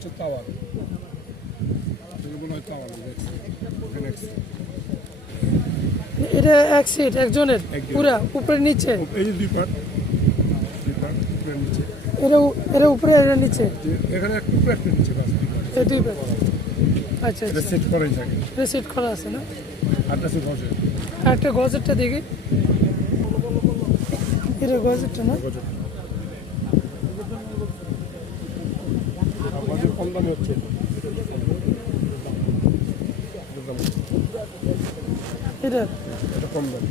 হচ্ছে টাওয়ার, মনে হয় টাওয়ার। এটা এক সিট একজনের পুরা উপরে নিচে, এই যে দুই পার্ট উপরে নিচে, এরা উপরে এরা নিচে, এখানে একটা উপরে একটা নিচে, বাস এই দুই পাট। আচ্ছা এটা আচ্ছা, সেট করাই থাকে। এটা সিট করা আছে না? আটটা সেট বসে আর একটা গজেটটা দেখি, এটা গজেটটা না? বাজেট কম দামে হচ্ছে। এটা এটা কম দাম,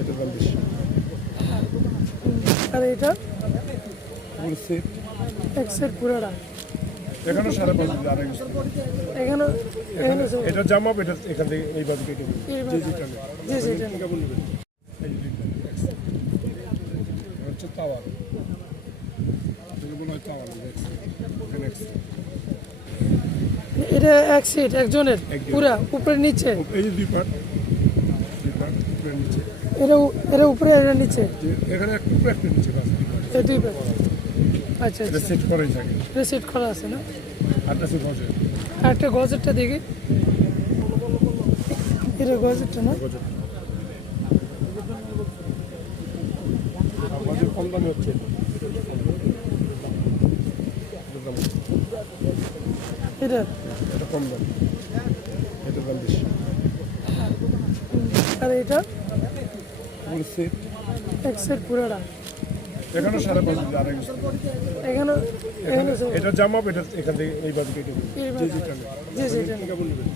এটার দাম বেশি। আর এটা সেট এক সেট পুরাটা, এখানে 5.5 আড়াই বছর। এখানে এখানে সব এটা জামাপ, এটা এখান থেকে এইভাবে কেটে দেবে। এইভাবে। জি জি জি জি এটা কেমন নেবেন? এই যে হচ্ছে টাওয়ার, মনে হয় টাওয়ার। এটা এক সিট একজনের পুরা উপরে নিচে, এই যে দুই পার্ট উপরে নিচে, এরা উপরে এরা নিচে, এখানে একটা উপরে একটা নিচে, বাস এই দুই পাট। আচ্ছা এটা আচ্ছা, সেট করাই থাকে। এটা সিট করা আছে না? আটটা সেট বসে। আর একটা গজেটটা দেখি, এটা গজেটটা না? বাজেট কম দামে হচ্ছে। এটা এটা কম দাম, এটার দাম বেশি। আর এটা সেট এক সেট পুরাটা, এখানে 5.5 আড়াই বছর। এখানে এখানে সব এটা জামাপ, এটা এখান থেকে এইভাবে কেটে দেবে। এইভাবে। জি জি জি জি এটা কেমন নেবেন?